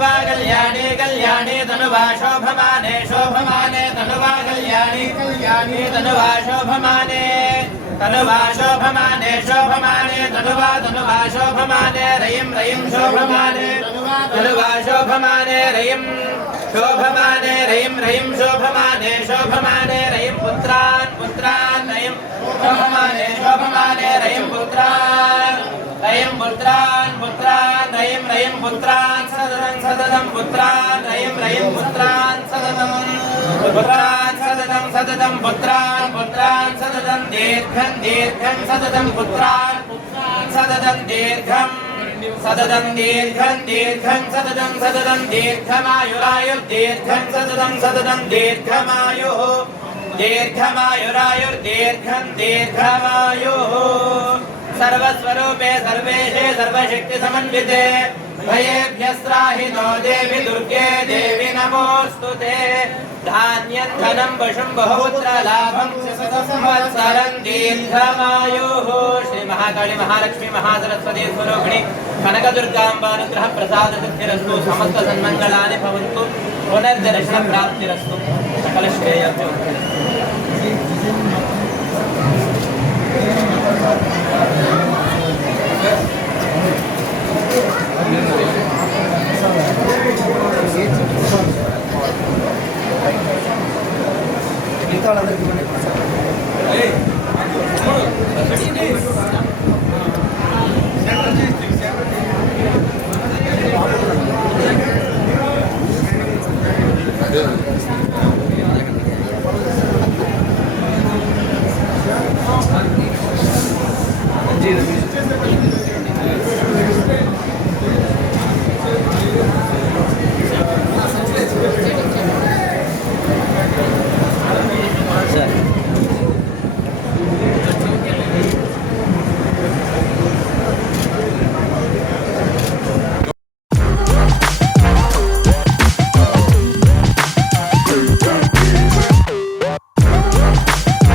तनुवा कल्याणी कल्याणी तनुवा शोभमाने शोभमाने तनुवा कल्याणी कल्याणी तनुवा शोभमाने तनुवा शोभमाने शोभमाने तनुवा तनुवा शोभमाने रयिं रयिं शोभमाने तनुवा शोभमाने रयिं शोभमाने रयिं रयिं शोभमाने शोभमाने रयिं पुत्रान् पुत्रान् रयिं शोभमाने शोभमाने रयिं पुत्रान् रयिं पुत्रान् पुत्रान् रयिं रयिं पुत्रान् सदनं सदनं पुत्रान् रयिं रयिं पुत्रान् सदनं पुत्रान् सदनं सदनं पुत्रान् पुत्रान् सदनं दीर्घं दीर्घं सदनं पुत्रान् सदनं दीर्घं सदनं दीर्घं दीर्घं सदनं सदनं दीर्घमायुरायुर्दीर्घं सदनं सदनं दीर्घमायुः दीर्घमायुरायुर्दीर्घं दीर्घमायुः सर्वस्वरूपे सर्वेशे सर्वशक्ति समन्विते भयेभ्यस्त्राहि नो देवि दुर्गे देवि नमोऽस्तुते धान्यं धनं वशं बहुपुत्र लाभं संवत्सरं दीर्घमायुः श्री महाकाली महालक्ष्मी महासरस्वती स्वरूपिणी कनकदुर्गाम्बानुग्रह प्रसाद सिद्धिरस्तु समस्त सन्मंगलानि भवन्तु पुनर्दर्शन प्राप्तिरस्तु सकल श्रेयः जी